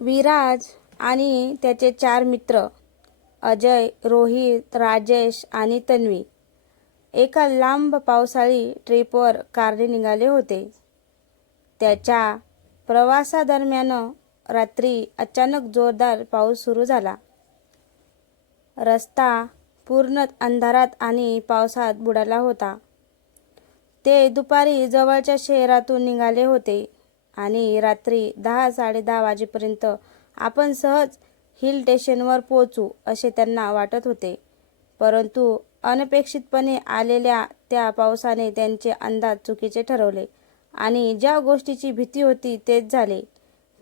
विराज आणि त्याचे चार मित्र अजय रोहित राजेश आणि तन्वी. एका लांब पावसाळी ट्रिपवर कारने निघाले होते. त्याच्या प्रवासादरम्यान रात्री अचानक जोरदार पाऊस सुरू झाला. रस्ता पूर्ण अंधारात आणि पावसात बुडाला होता. ते दुपारी जवळच्या शहरातून निघाले होते. आणि रात्री दहा साडेदहा वाजेपर्यंत आपण सहज हिल स्टेशनवर पोहोचू असे त्यांना वाटत होते. परंतु अनपेक्षितपणे आलेल्या त्या पावसाने त्यांचे अंदाज चुकीचे ठरवले आणि ज्या गोष्टीची भीती होती तेच झाले.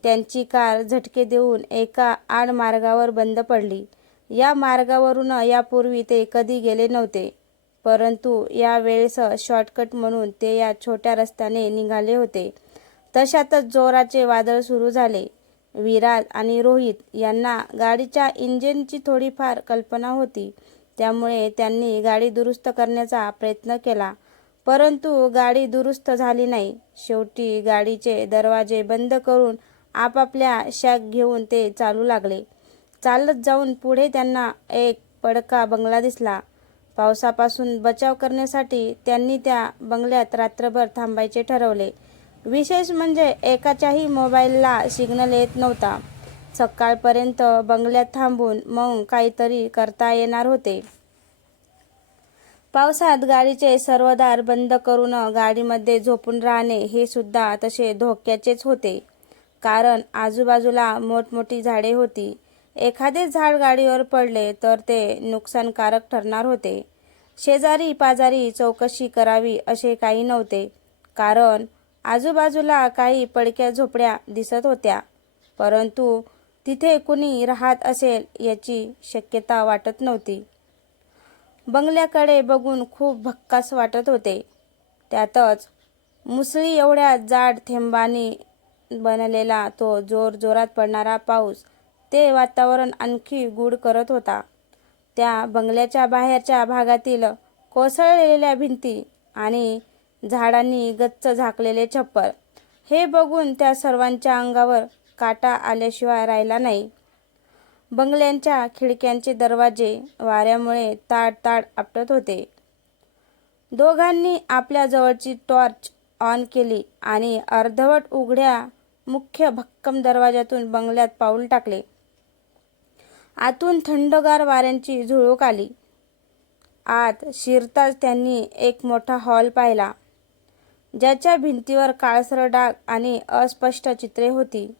त्यांची कार झटके देऊन एका आड मार्गावर बंद पडली. या मार्गावरून यापूर्वी ते कधी गेले नव्हते परंतु या वेळेस शॉर्टकट म्हणून ते या छोट्या रस्त्याने निघाले होते. तशातच जोराचे वादळ सुरू झाले. विराज आणि रोहित यांना गाडीच्या इंजिनची थोडीफार कल्पना होती. त्यामुळे त्यांनी गाडी दुरुस्त करण्याचा प्रयत्न केला. परंतु गाडी दुरुस्त झाली नाही. शेवटी गाडीचे दरवाजे बंद करून आपापल्या शॅक घेऊन ते चालू लागले. चालत जाऊन पुढे त्यांना एक पडका बंगला दिसला. पावसापासून बचाव करण्यासाठी त्यांनी त्या बंगल्यात रात्रभर थांबायचे ठरवले. विशेष म्हणजे एकाच्याही मोबाईलला सिग्नल येत नव्हता. सकाळपर्यंत बंगल्यात थांबून मग काहीतरी करता येणार होते. पावसात गाडीचे सर्व दार बंद करून गाडीमध्ये झोपून राहणे हे सुद्धा तसे धोक्याचेच होते. कारण आजूबाजूला मोठमोठी झाडे होती. एखादे झाड गाडीवर पडले तर ते नुकसानकारक ठरणार होते. शेजारी पाजारी चौकशी करावी असे काही नव्हते. कारण आजूबाजूला काही पडक्या झोपड्या दिसत होत्या. परंतु तिथे कुणी राहत असेल याची शक्यता वाटत नव्हती. बंगल्याकडे बघून खूप भक्कास वाटत होते. त्यातच मुसळी एवढ्या जाड थेंबाने बनलेला तो जोर जोरात पडणारा पाऊस ते वातावरण आणखी गूढ करत होता. त्या बंगल्याच्या बाहेरच्या भागातील कोसळलेल्या भिंती आणि झाडांनी गच्च झाकलेले छप्पर. हे बघून त्या सर्वांच्या अंगावर काटा आल्याशिवाय राहिला नाही. बंगल्यांच्या खिडक्यांचे दरवाजे वाऱ्यामुळे ताड ताड आपटत होते. दोघांनी आपल्या जवळची टॉर्च ऑन केली आणि अर्धवट उघड्या मुख्य भक्कम दरवाजातून बंगल्यात पाऊल टाकले. आतून थंडगार वाऱ्यांची झुळूक आली. आत शिरताच त्यांनी एक मोठा हॉल पाहिला. ज्याच्या भिंतीवर काळसर डाग आणि अस्पष्ट चित्रे होती.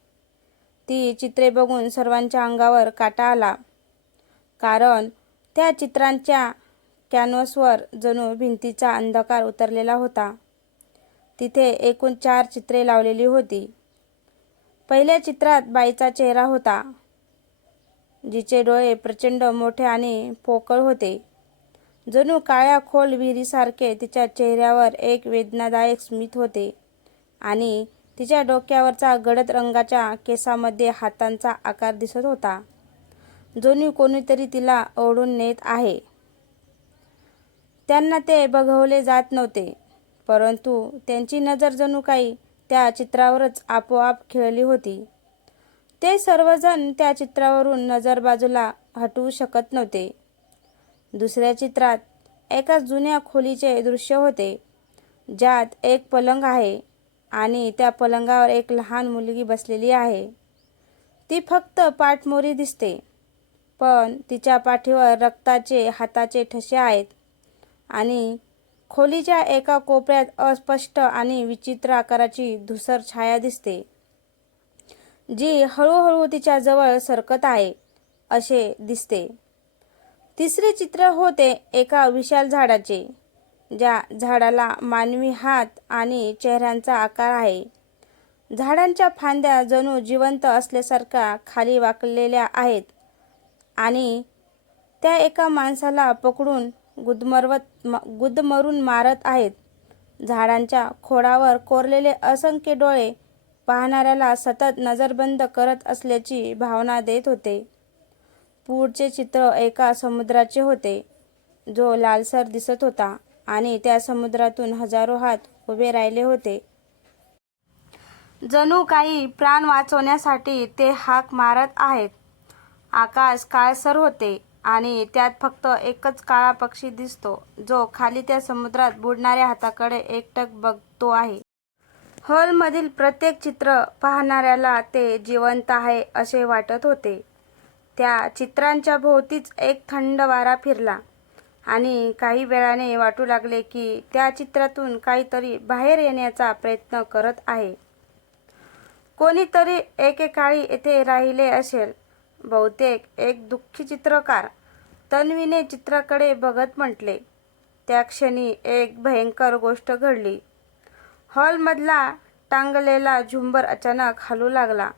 ती चित्रे बघून सर्वांच्या अंगावर काटा आला. कारण त्या चित्रांच्या कॅनव्हसवर जणू भिंतीचा अंधकार उतरलेला होता. तिथे एकूण चार चित्रे लावलेली होती. पहिल्या चित्रात बाईचा चेहरा होता जिचे डोळे प्रचंड मोठे आणि पोकळ होते. जणू काळ्या खोल विहिरीसारखे तिच्या चेहऱ्यावर एक वेदनादायक स्मित होते आणि तिच्या डोक्यावरचा गडद रंगाच्या केसामध्ये हातांचा आकार दिसत होता. जणू कोणीतरी तिला ओढून नेत आहे. त्यांना ते बघवले जात नव्हते परंतु त्यांची नजर जणू काही त्या चित्रावरच आपोआप खेळली होती. ते सर्वजण त्या चित्रावरून नजर बाजूला हटवू शकत नव्हते. दुसऱ्या चित्रात एका जुन्या खोलीचे दृश्य होते ज्यात एक पलंग आहे आणि त्या पलंगावर एक लहान मुलगी बसलेली आहे. ती फक्त पाठमोरी दिसते पण तिच्या पाठीवर रक्ताचे हाताचे ठसे आहेत आणि खोलीच्या एका कोपऱ्यात अस्पष्ट आणि विचित्र आकाराची धुसर छाया दिसते जी हळूहळू तिच्या जवळ सरकत आहे असे दिसते. तिसरे चित्र होते एका विशाल झाडाचे ज्या झाडाला मानवी हात आणि चेहऱ्यांचा आकार आहे. झाडांच्या फांद्या जणू जिवंत असल्यासारख्या खाली वाकलेल्या आहेत आणि त्या एका माणसाला पकडून गुदमरवत गुदमरून मारत आहेत. झाडांच्या खोडावर कोरलेले असंख्य डोळे पाहणाऱ्याला सतत नजरबंद करत असल्याची भावना देत होते. पुढचे चित्र एका समुद्राचे होते जो लालसर दिसत होता आणि त्या समुद्रातून हजारो हात उभे राहिले होते. जणू काही प्राण वाचवण्यासाठी ते हाक मारत आहेत. आकाश काळसर होते आणि त्यात फक्त एकच काळा पक्षी दिसतो जो खाली त्या समुद्रात बुडणाऱ्या हाताकडे एकटक बघतो आहे. हॉलमधील प्रत्येक चित्र पाहणाऱ्याला ते जिवंत आहे असे वाटत होते. त्या चित्रांच्या भोवतीच एक थंड वारा फिरला. आणि काही वेळाने वाटू लागले की त्या चित्रातून काहीतरी बाहेर येण्याचा प्रयत्न करत आहे. कोणीतरी एकेकाळी येथे राहिले असेल. बहुतेक एक दुःखी चित्रकार तन्वीने चित्राकडे बघत म्हटले. त्या क्षणी एक भयंकर गोष्ट घडली. हॉलमधला टांगलेला झुंबर अचानक हलू लागला.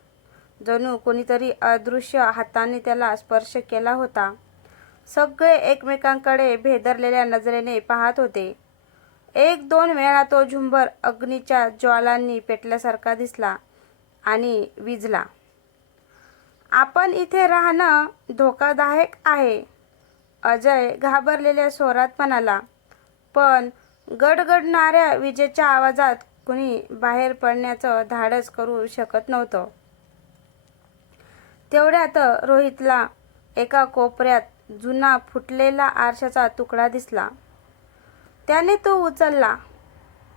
जणू कोणीतरी अदृश्य हाताने त्याला स्पर्श केला होता. सगळे एकमेकांकडे भेदरलेल्या नजरेने पाहत होते. एक दोन वेळा तो झुंबर अग्नीच्या ज्वालांनी पेटल्यासारखा दिसला आणि विजला. आपण इथे राहणं धोकादायक आहे. अजय घाबरलेल्या स्वरात म्हणाला. पण गडगडणाऱ्या विजेच्या आवाजात कुणी बाहेर पडण्याचं धाडस करू शकत नव्हतं. तेवढ्यात रोहितला एका कोपऱ्यात जुना फुटलेला आरशाचा तुकडा दिसला. त्याने तो उचलला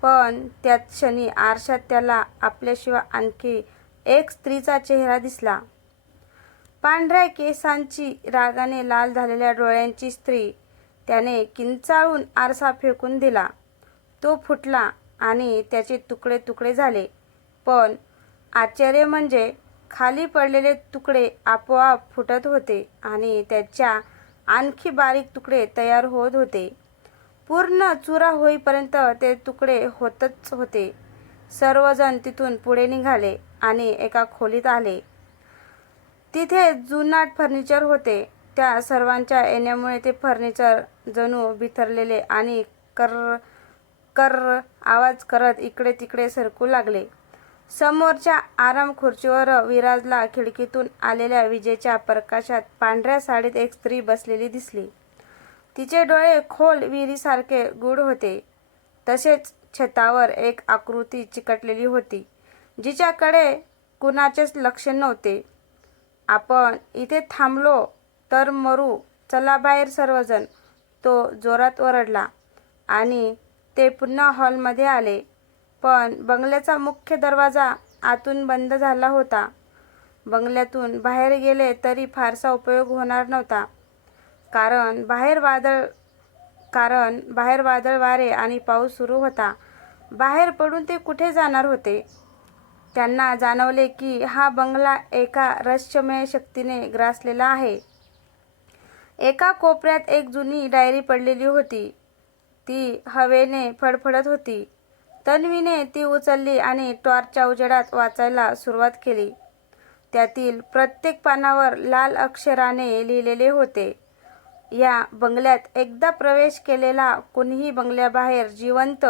पण त्याच क्षणी आरशात त्याला आपल्याशिवाय आणखी एक स्त्रीचा चेहरा दिसला. पांढऱ्या केसांची रागाने लाल झालेल्या डोळ्यांची स्त्री त्याने किंचाळून आरसा फेकून दिला. तो फुटला आणि त्याचे तुकडे तुकडे झाले पण आश्चर्य म्हणजे खाली पडलेले तुकडे आपोआप फुटत होते आणि त्याच्या आणखी बारीक तुकडे तयार होत होते. पूर्ण चुरा होईपर्यंत ते तुकडे होतच होते. सर्वजण तिथून पुढे निघाले आणि एका खोलीत आले. तिथे जुनाट फर्निचर होते. त्या सर्वांच्या येण्यामुळे ते फर्निचर जणू बिथरलेले आणि कर कर आवाज करत इकडे तिकडे सरकू लागले. समोरच्या आराम खुर्चीवर विराजला खिडकीतून आलेल्या विजेच्या प्रकाशात पांढऱ्या साडीत एक स्त्री बसलेली दिसली. तिचे डोळे खोल विहिरीसारखे गूढ होते. तसेच छतावर एक आकृती चिकटलेली होती जिच्याकडे कुणाचेच लक्ष नव्हते. आपण इथे थांबलो तर मरू चला बाहेर सर्वजण. तो जोरात ओरडला आणि ते पुन्हा हॉलमध्ये आले. पण बंगल्याचा मुख्य दरवाजा आतून बंद झाला होता. बंगल्यातून बाहेर गेले तरी फारसा उपयोग होणार नव्हता. कारण बाहेर वादळ कारण बाहेर वादळ वारे आणि पाऊस सुरू होता. बाहेर पडून ते कुठे जाणार होते? त्यांना जाणवले की हा बंगला एका रहस्यमय शक्तीने ग्रासलेला आहे. एका कोपऱ्यात एक जुनी डायरी पडलेली होती. ती हवेने फडफडत होती. तन्वीने ती उचलली आणि टॉर्चच्या उजेडात वाचायला सुरुवात केली. त्यातील प्रत्येक पानावर लाल अक्षराने लिहिलेले होते. या बंगल्यात एकदा प्रवेश केलेला कोणीही बंगल्याबाहेर जिवंत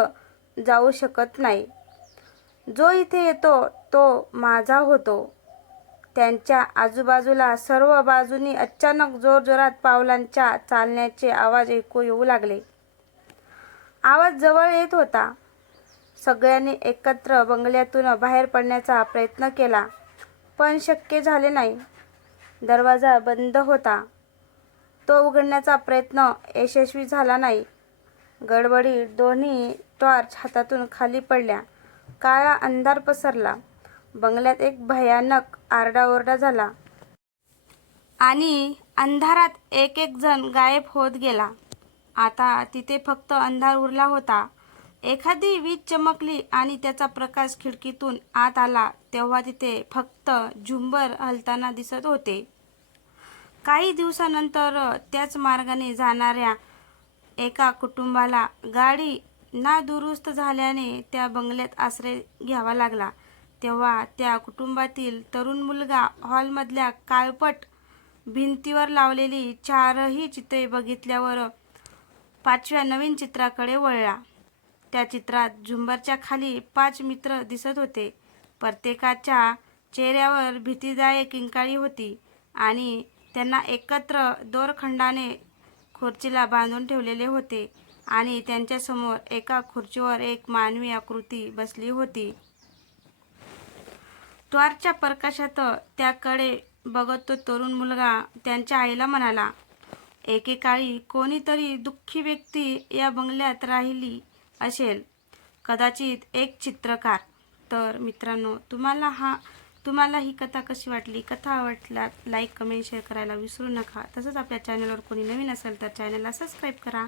जाऊ शकत नाही. जो इथे येतो तो माझा होतो. त्यांच्या आजूबाजूला सर्व बाजूनी अचानक जोरजोरात पावलांच्या चालण्याचे आवाज ऐकू येऊ लागले. आवाज जवळ येत होता. सगळ्यांनी एकत्र बंगल्यातून बाहेर पडण्याचा प्रयत्न केला. पण शक्य झाले नाही. दरवाजा बंद होता. तो उघडण्याचा प्रयत्न यशस्वी झाला नाही. गडबडीत दोन्ही टॉर्च हातातून खाली पडल्या. काळा अंधार पसरला. बंगल्यात एक भयानक आरडाओरडा झाला. आणि अंधारात एक एक जण गायब होत गेला. आता तिथे फक्त अंधार उरला होता. एखादी वीज चमकली आणि त्याचा प्रकाश खिडकीतून आत आला तेव्हा तिथे फक्त झुंबर हलताना दिसत होते. काही दिवसानंतर त्याच मार्गाने जाणाऱ्या एका कुटुंबाला गाडी ना दुरुस्त झाल्याने त्या बंगल्यात आश्रय घ्यावा लागला. तेव्हा त्या कुटुंबातील तरुण मुलगा हॉलमधल्या काळपट भिंतीवर लावलेली चारही चित्रे बघितल्यावर पाचव्या नवीन चित्राकडे वळला. त्या चित्रात झुंबरच्या खाली पाच मित्र दिसत होते. प्रत्येकाच्या चेहऱ्यावर भीतीदायक किंकाळी होती आणि त्यांना एकत्र दोरखंडाने खुर्चीला बांधून ठेवलेले होते आणि त्यांच्यासमोर एका खुर्चीवर एक मानवी आकृती बसली होती. द्वारच्या प्रकाशात त्याकडे बघत तो तरुण मुलगा त्यांच्या आईला म्हणाला एकेकाळी कोणीतरी दुःखी व्यक्ती या बंगल्यात राहिली. असेल. कदाचित एक चित्रकार. तर मित्रांनो तुम्हाला हा तुम्हाला ही कथा कशी वाटली? कथा आवडल्या लाईक कमेंट शेअर करायला विसरू नका. तसंच आपल्या चॅनलवर कोणी नवीन असेल तर चॅनलला सबस्क्राईब करा.